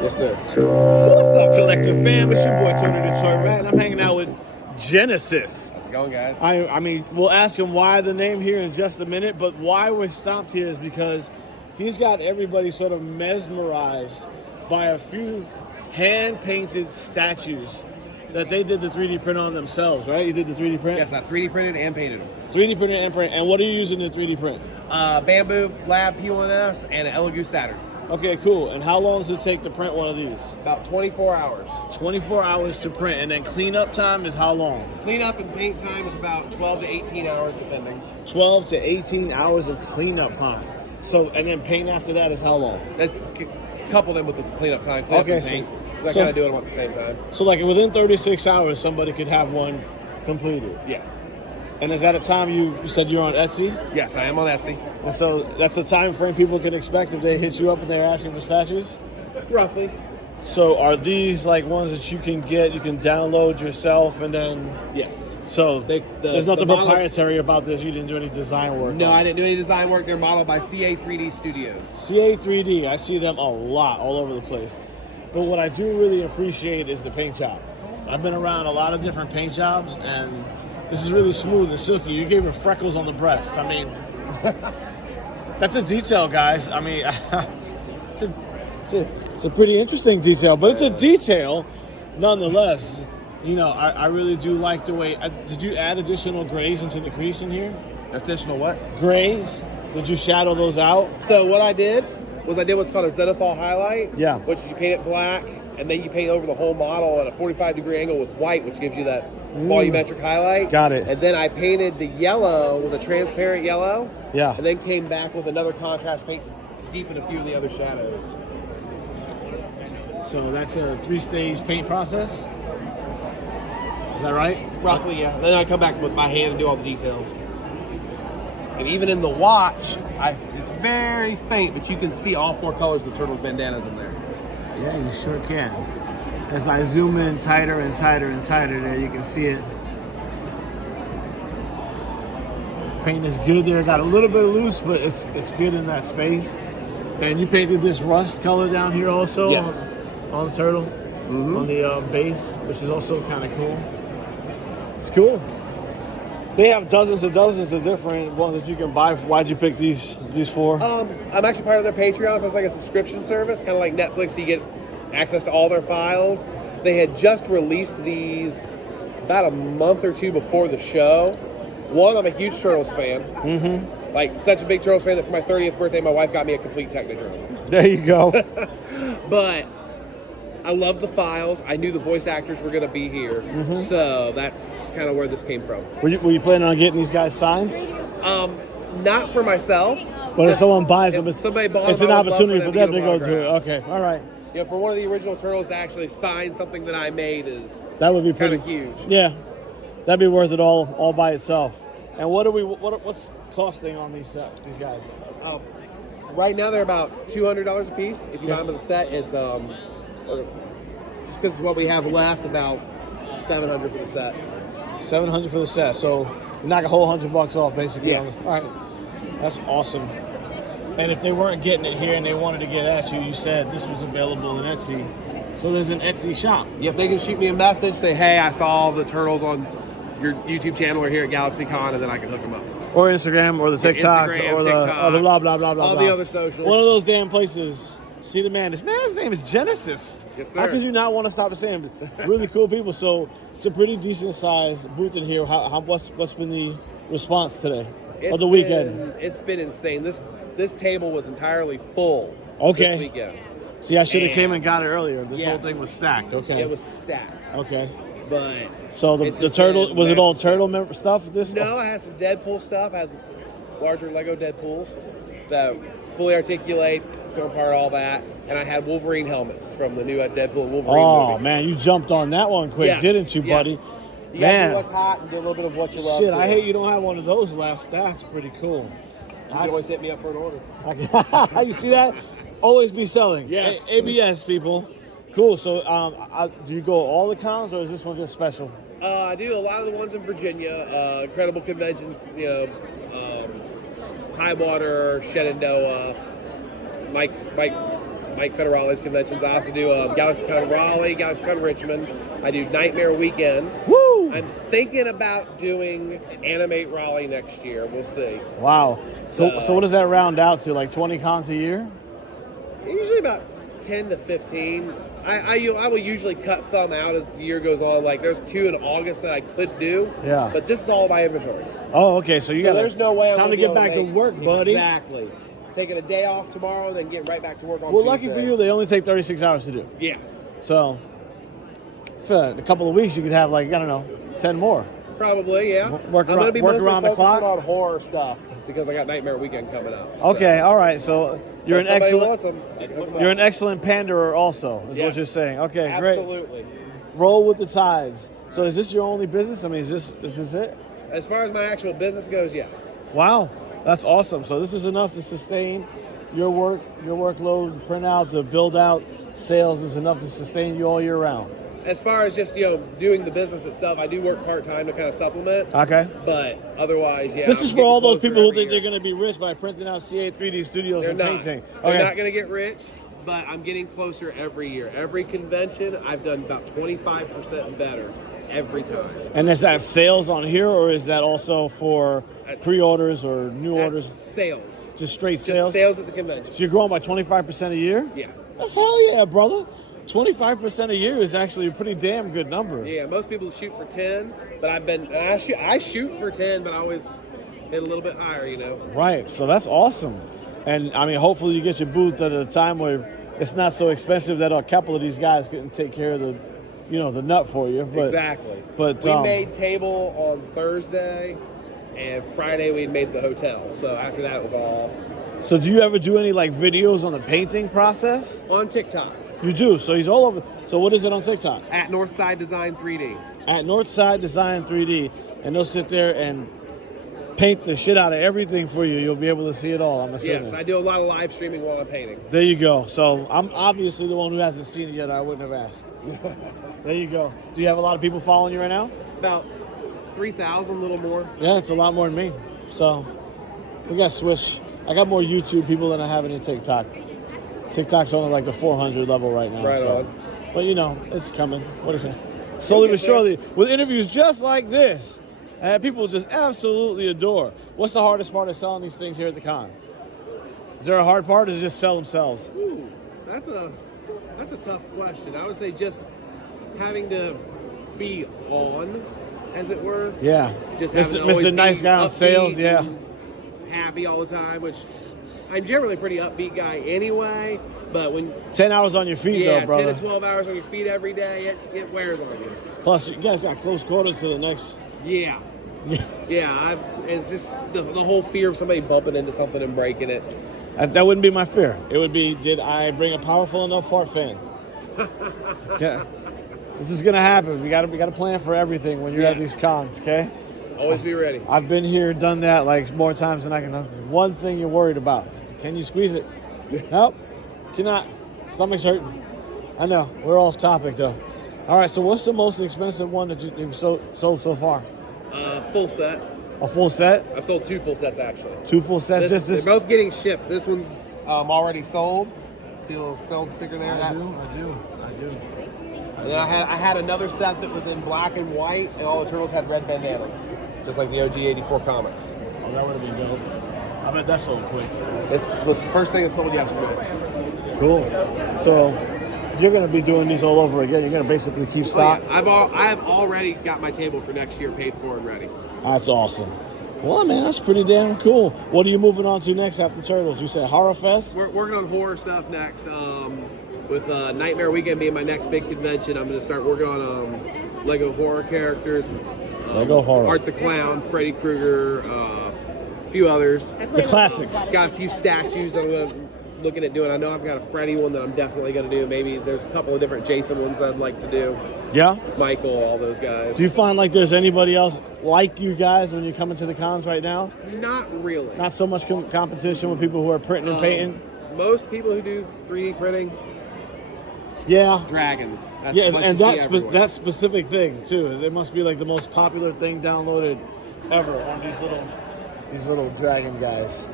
Yes, sir. What's up, Collector fam? It's your boy Tony Detroit Rat, and I'm hanging out with Genesis. How's it going, guys? I mean, we'll ask him why the name here in just a minute, but why we're stopped here is because he's got everybody sort of mesmerized by a few hand-painted statues that they did the 3D print on themselves, right? You did the 3D print? Yes, I 3D printed and painted them. 3D printed and print. And what are you using in 3D print? Bamboo Lab P1S and an Elegoo Saturn. Okay, cool. And how long does it take to print one of these? About 24 hours. 24 hours to print, and then cleanup time is how long? Cleanup and paint time is about 12 to 18 hours, depending. 12 to 18 hours of cleanup time. So, and then paint after that is how long? That's coupled in with the cleanup time. Cleanup Okay, and paint. I so kind of do them at the same time. So like within 36 hours, somebody could have one completed. Yes. And is that a time you said you're on Etsy? Yes, I am on Etsy. And so that's a time frame people can expect if they hit you up and they're asking for statues? Roughly. So are these like ones that you can get, you can download yourself and then... Yes. So there's nothing proprietary models, about this. You didn't do any design work. No, I didn't do any design work. They're modeled by CA3D Studios. CA3D, I see them a lot all over the place. But what I do really appreciate is the paint job. I've been around a lot of different paint jobs, and this is really smooth and silky. You gave her freckles on the breast. I mean, that's a detail, guys. I mean, it's a pretty interesting detail, but it's a detail nonetheless. You know, I really do like the way... did you add additional grays into the crease in here? Additional what? Grays? Did you shadow those out? So what I did was I did what's called a zenithal highlight. Yeah. Which is you paint it black, and then you paint over the whole model at a 45-degree angle with white, which gives you that volumetric highlight. Got it. And then I painted the yellow with a transparent yellow. Yeah. And then came back with another contrast paint to deepen a few of the other shadows. So that's a 3-stage paint process? Is that right? Roughly, yeah. Then I come back with my hand and do all the details. And even in the watch, it's very faint, but you can see all 4 colors of the turtle's bandanas in there. Yeah, you sure can. As I zoom in tighter and tighter and tighter there, you can see it. Paint is good there. Got a little bit loose, but it's good in that space. And you painted this rust color down here also. Yes. On the turtle, on the base, which is also kind of cool. It's cool. They have dozens of different ones that you can buy. Why'd you pick these 4? I'm actually part of their Patreon, so it's like a subscription service, kind of like Netflix. You get access to all their files. They had just released these about a month or 2 before the show. One, I'm a huge Turtles fan. Mm-hmm. Like, such a big Turtles fan that for my 30th birthday, my wife got me a complete Technodrome. There you go. But I love the files. I knew the voice actors were going to be here. So that's kind of where this came from. Were you planning on getting these guys signs? Not for myself. But if someone buys them, it's an opportunity for them to go to it. Okay, all right. Yeah, for one of the original Turtles to actually sign something that I made that would be kind pretty of huge. Yeah, that'd be worth it all by itself. And what's costing on these guys? Right now they're about $200 a piece. If you buy them as a set, it's just because what we have left, about $700 for the set. $700 for the set. So you knock a whole $100 off basically. Yeah. All right, that's awesome. And if they weren't getting it here and they wanted to get at you, you said this was available on Etsy. So there's an Etsy shop. Yep, they can shoot me a message, say, hey, I saw the turtles on your YouTube channel or here at Galaxycon, and then I can hook them up. Or Instagram, or the TikTok, Instagram, or TikTok, the blah, blah, blah, blah, all blah. the other socials. One of those damn places. See the man. This man's name is Genesis. Yes, sir. How could you not want to stop and say him? Really cool people. So it's a pretty decent sized booth in here. What's been the response today? Or the weekend? It's been insane. This table was entirely full this weekend. See, I should have came and got it earlier. This whole Yes. thing was stacked. Okay. It was stacked. Okay. But so the turtle, was it all turtle stuff? No, I had some Deadpool stuff. I had larger Lego Deadpools that fully articulate, come apart, all that. And I had Wolverine helmets from the new Deadpool and Wolverine movie. Oh, man, you jumped on that one quick, didn't you, buddy? Yes. You gotta do what's hot and do a little bit of what you love. Shit, I hate you don't have one of those left. That's pretty cool. You can always hit me up for an order. You see that? Always be selling. Yes. ABS, people. Cool. So, do you go all the cons, or is this one just special? I do a lot of the ones in Virginia, incredible conventions, High Water, Shenandoah, Mike Mike Federale's conventions. I also do Galaxycon Raleigh, Galaxycon Richmond. I do Nightmare Weekend. Woo! I'm thinking about doing Animate Raleigh next year. We'll see. Wow. So what does that round out to? Like 20 cons a year? Usually about 10 to 15. I will usually cut some out as the year goes on. Like there's 2 in August that I could do. Yeah. But this is all my inventory. Oh, okay. So there's no way. Time to get back to work, buddy. Exactly. Taking a day off tomorrow, then getting right back to work on Well, Tuesday. lucky for you, they only take 36 hours to do. Yeah. So for a couple of weeks, you could have like, I don't know, 10 more. Probably, yeah. Work I'm going to be mostly around the clock on horror stuff because I got Nightmare Weekend coming up. So. Okay, all right. So you're If an somebody excellent. wants them, I can hook 'em You're up. an excellent panderer, also, is what Yes. you're saying. Okay, great. Absolutely. Roll with the tides. So is this your only business? I mean, is this it? As far as my actual business goes, yes. Wow, that's awesome. So this is enough to sustain your workload, print out, the build out, sales is enough to sustain you all year round. As far as just doing the business itself, I do work part-time to kind of supplement. Okay. But otherwise, yeah. This I'm is for getting all those closer people who every think they're year. going to be rich by printing out CA 3D studios They're and not. painting. They're Okay. not going to get rich, but I'm getting closer every year. Every convention, I've done about 25% better every time. And is that sales on here, or is that also for That's- pre-orders or new That's orders? sales. Just straight Just sales? sales at the convention. So you're growing by 25% a year? Yeah. That's hell yeah, brother. 25% a year is actually a pretty damn good number. Yeah, most people shoot for 10, but I shoot for 10, but I always hit a little bit higher, Right, so that's awesome. And I mean, hopefully you get your booth at a time where it's not so expensive that a couple of these guys couldn't take care of the nut for you. But, Exactly. But we made table on Thursday, and Friday we made the hotel. So after that it was all So do you ever do any like videos on the painting process? on TikTok You do. So he's all over. So what is it on TikTok? at Northsidedesign 3D. At Northsidedesign 3D, and they'll sit there and paint the shit out of everything for you. You'll be able to see it all. I'm assuming. Yes, I do a lot of live streaming while I'm painting. There you go. So I'm obviously the one who hasn't seen it yet. I wouldn't have asked. There you go. Do you have a lot of people following you right now? About 3,000, a little more. Yeah, it's a lot more than me. So we got to switch. I got more YouTube people than I have any TikTok. TikTok's only like the 400 level right now. Right so. on. But it's coming. What are you? Slowly but surely, with interviews just like this, people just absolutely adore. What's the hardest part of selling these things here at the con? Is there a hard part, or is it just sell themselves? Ooh, that's a tough question. I would say just having to be on, as it were. Yeah. Just having to always Mr. Nice be Guy on sales, upbeat yeah. and happy all the time, which I'm generally a pretty upbeat guy anyway. But when 10 hours on your feet, though, brother. 10 to 12 hours on your feet every day, it wears on you. Plus, you guys got close quarters to the next. Yeah. Yeah, it's just the whole fear of somebody bumping into something and breaking it. That wouldn't be my fear. It would be, did I bring a powerful enough fart fan? Yeah. This is gonna happen. We gotta plan for everything when you're at these cons, okay? Always be ready. I've been here, done that like more times than I can. One thing you're worried about: can you squeeze it? Nope, cannot. Stomach's hurting. I know. We're off topic though. All right. So, what's the most expensive one that you've sold so far? Full set. A full set? I've sold 2 full sets actually. 2 full sets. Just this. They're both getting shipped. This one's already sold. See a little sold sticker there? I do. And then I had another set that was in black and white, and all the turtles had red bandanas, just like the OG 84 comics. Oh, that would have been dope. I bet that sold quick. This was the first thing that sold yesterday. Cool. So you're going to be doing these all over again. You're going to basically keep stock. Oh, yeah. I have already got my table for next year paid for and ready. That's awesome. Well, man, that's pretty damn cool. What are you moving on to next after Turtles? You said Horror Fest? We're working on horror stuff next. With Nightmare Weekend being my next big convention, I'm going to start working on Lego horror characters. Lego horror. Art the Clown, Freddy Krueger, a few others. The classics. Got a few statues I'm looking at doing. I know I've got a Freddy one that I'm definitely going to do. Maybe there's a couple of different Jason ones I'd like to do. Yeah? Michael, all those guys. Do you find like there's anybody else like you guys when you're coming to the cons right now? Not really. Not so much competition with people who are printing and painting? Most people who do 3D printing, Yeah. dragons. That's Yeah, what and you see everywhere. that specific thing too. It must be like the most popular thing downloaded ever on these little dragon guys.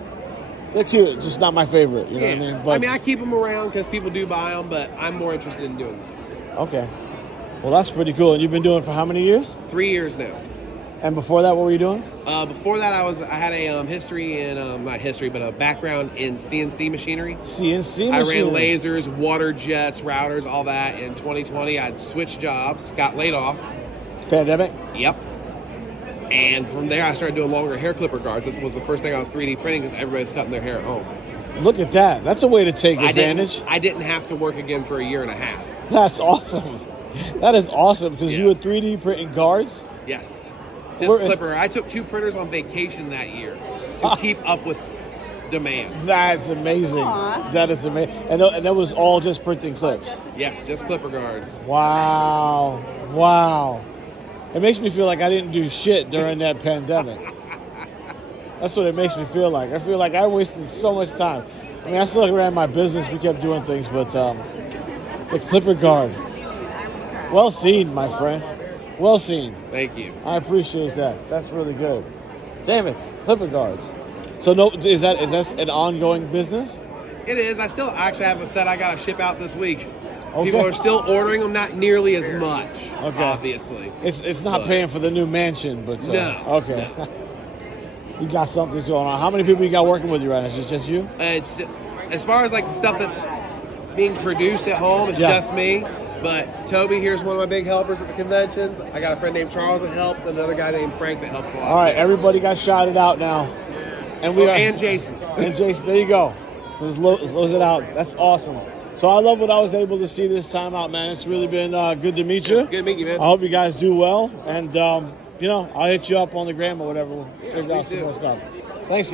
They're cute, just not my favorite. You know what I mean? But I keep them around because people do buy them, but I'm more interested in doing this. okay. Well, that's pretty cool. And you've been doing it for how many years? 3 years now. And before that, what were you doing? Before that, I had a history in not history, but a background in CNC machinery. CNC I machinery. ran lasers, water jets, routers, all that. In 2020, I'd switched jobs, got laid off. Pandemic? Yep. And from there, I started doing longer hair clipper guards. This was the first thing I was 3D printing because everybody's cutting their hair at home. Look at that. That's a way to take advantage. I didn't have to work again for a year and a half. That's awesome. That is awesome because you were Yes. 3D printing guards? Yes. Just clipper. I took 2 printers on vacation that year to keep up with demand. That's amazing. Aw. That is amazing. And that was all just printing clips? Yes, just clipper guards. Wow. Wow. It makes me feel like I didn't do shit during that pandemic. That's what it makes me feel like. I feel like I wasted so much time. I mean, I still ran my business. We kept doing things, but the clipper guard. Well seen, my friend. Well seen. Thank you. I appreciate that. That's really good. Damn it, clipper guards. So no, is that an ongoing business? It is. I still actually have a set I got to ship out this week. Okay. People are still ordering them, not nearly as much, Okay. obviously. It's not But- paying for the new mansion, but No, okay. no. You got something going on. How many people you got working with you right now? Is it just you? It's just, as far as like the stuff that's being produced at home, it's Yeah. just me. But Toby here's one of my big helpers at the conventions. I got a friend named Charles that helps, and another guy named Frank that helps a lot. All right, too. everybody got shouted out now, and we are. And Jason. And Jason, there you go. Let's close it out. That's awesome. So I love what I was able to see this time out, man. It's really been good to meet you. Good to meet you, man. I hope you guys do well, and I'll hit you up on the gram or whatever. We'll figure out please some do. more stuff. Thanks, guys.